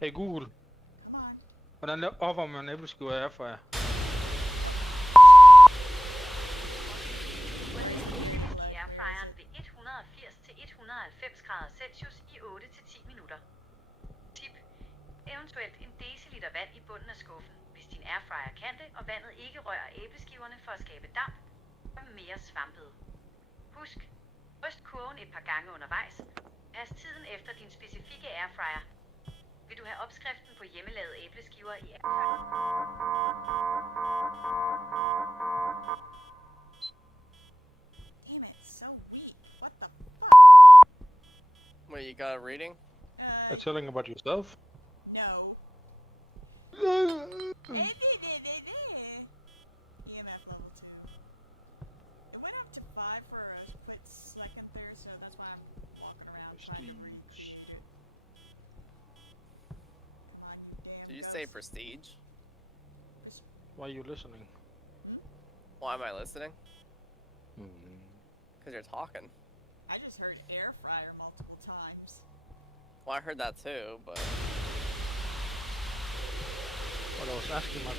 Hey Google, hvordan opvarmer man æbleskiver af for jer? I airfryeren ved 180 til 190 grader Celsius i 8 til 10 minutter. Tip. Eventuelt en deciliter vand i bunden af skuffen, hvis din airfryer kan det, og vandet ikke rører æbleskiverne for at skabe damp og mere svampede. Husk, ryst kurven et par gange undervejs. Pas tiden efter din specifikke airfryer. Vil du have opskriften på hjemmelavede æbleskiver i airfryer? Wait, you got a reading? Are you telling about yourself? No. EMF level 2. It went up to 5 for a split second there, so that's why I'm walking around trying to read the shit. Did you say prestige? Why are you listening? Why am I listening? Hmm. Because you're talking. I just heard air fryer multiple times. Well, I heard that too, but... Well, I was asking my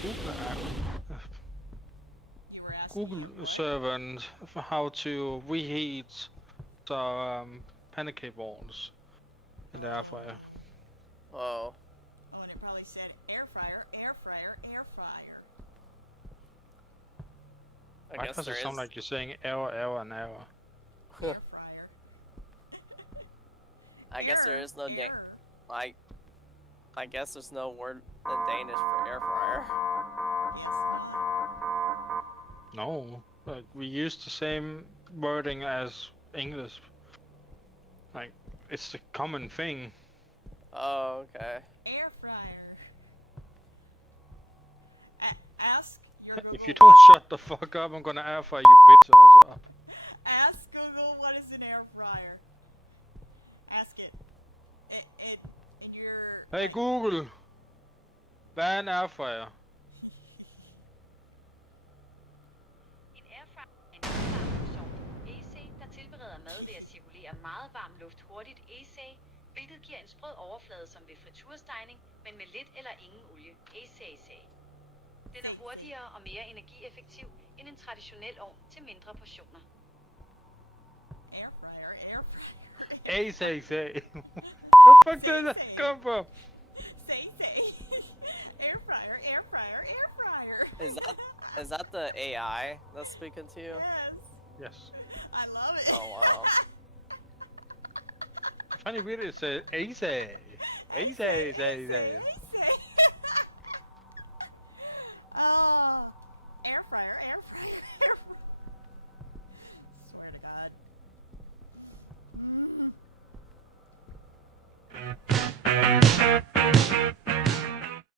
You were asking Google servant for how to reheat the pancake balls in the air fryer. Oh. Oh, and it probably said air fryer, air fryer, air fryer. I Why guess does there it sound is... like you're saying error and error? Air fryer. I guess there is no Air. I guess there's no word in Danish for air fryer. Yes, No, like we use the same wording as English. Like it's the common thing. Oh, okay. air fryer. Ask your If you Google- don't shut the fuck up, I'm gonna air fry you bitch ass up. Ask Google what is an air fryer. Ask it. In your... Hey Google, hvad er en air fryer? En airfryer er en opvarmningsovn, AC, der tilbereder mad ved at cirkulere meget varm luft hurtigt, AC, hvilket giver en sprød overflade som ved friturestegning, men med lidt eller ingen olie, AC. Den er hurtigere og mere energieffektiv end en traditionel ovn til mindre portioner. Air fryer, air fryer. Hey, say. The fuck did that come from? Say. Air fryer, air fryer, air fryer. Is that the AI that's speaking to you? Yes. Yes. I love it. Oh, wow. I find it weird it says Ace. Ace.